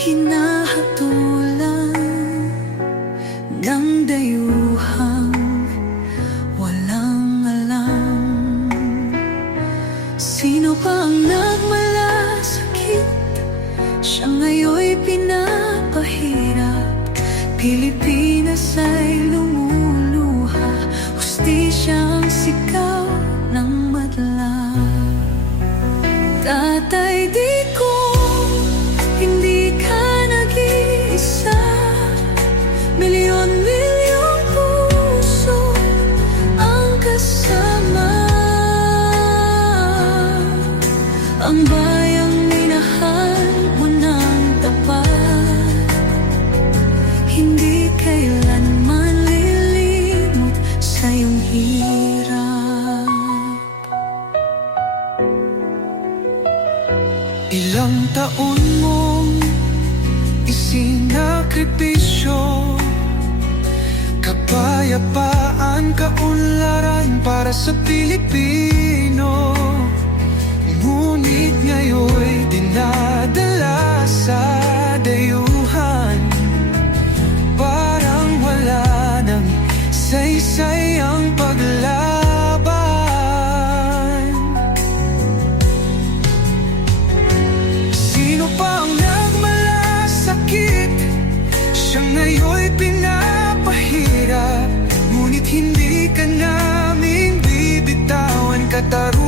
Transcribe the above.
hinahatulan ng dayuhang walang alam. Sino pa ang nagmalasakit? Siya ngayon'y pinapahirap. Pilipinas ay lumuluha, hustisya ang sigaw ng madla. Tatay, di ko hindi ka nag-iisa. Milyon-milyong puso ang kasama. Ang bayang minahal mo ng tapat, hindi kailanman lilimot sa iyong hirap. Ilang taon mong isinakripisyo, kapayapaan, kaunlaran para sa Pilipino. Ngunit ngayon'y dinadala sa dayuhan, parang wala nang saysay ang paglaban. Sino pa ang nagmalasakit? Siya ngayon'y pinapahirap. Ngunit hindi ka naming bibitawan, katarungan